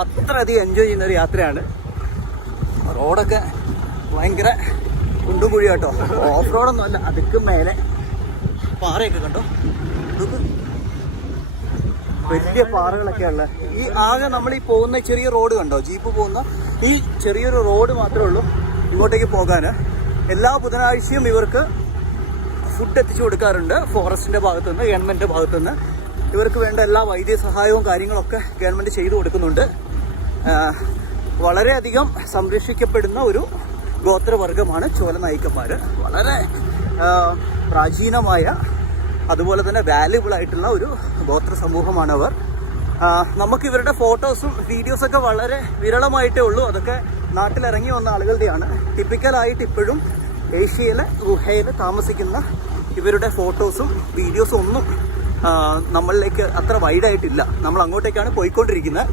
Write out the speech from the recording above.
അത്രയധികം എൻജോയ് ചെയ്യുന്ന ഒരു യാത്രയാണ്. റോഡൊക്കെ ഭയങ്കര കുണ്ടും കുഴി കേട്ടോ. ഓഫ് റോഡൊന്നും അല്ല, അതിക്ക് മേലെ പാറയൊക്കെ കണ്ടോ. വലിയ പാറകളൊക്കെ ഉള്ള ഈ ആകെ നമ്മൾ ഈ പോകുന്ന ചെറിയ റോഡ് കണ്ടോ, ജീപ്പ് പോകുന്ന ഈ ചെറിയൊരു റോഡ് മാത്രമേ ഉള്ളൂ ഇങ്ങോട്ടേക്ക് പോകാൻ. എല്ലാ ബുധനാഴ്ചയും ഇവർക്ക് ഫുഡ് എത്തിച്ചു കൊടുക്കാറുണ്ട് ഫോറസ്റ്റിന്റെ ഭാഗത്തുനിന്ന്, ഗവൺമെന്റിന്റെ ഭാഗത്തുനിന്ന്. ഇവർക്ക് വേണ്ട എല്ലാ വൈദ്യസഹായവും കാര്യങ്ങളൊക്കെ ഗവൺമെന്റ് ചെയ്തു കൊടുക്കുന്നുണ്ട്. വളരെയധികം സംരക്ഷിക്കപ്പെടുന്ന ഒരു ഗോത്രവർഗമാണ് ചോലനായിക്കന്മാർ. വളരെ പ്രാചീനമായ അതുപോലെ തന്നെ വാല്യുബിൾ ആയിട്ടുള്ള ഒരു ഗോത്ര സമൂഹമാണ് അവർ. നമുക്ക് ഇവരുടെ ഫോട്ടോസും വീഡിയോസൊക്കെ വളരെ വിരളമായിട്ടേ ഉള്ളൂ. അതൊക്കെ നാട്ടിലിറങ്ങി വന്ന ആളുകളുടെയാണ്. ടിപ്പിക്കലായിട്ട് ഇപ്പോഴും ഏഷ്യയിലെ ഗുഹയിൽ താമസിക്കുന്ന ഇവരുടെ ഫോട്ടോസും വീഡിയോസും ഒന്നും നമ്മളിലേക്ക് അത്ര വൈഡായിട്ടില്ല. നമ്മൾ അങ്ങോട്ടേക്കാണ് പോയിക്കൊണ്ടിരിക്കുന്നത്.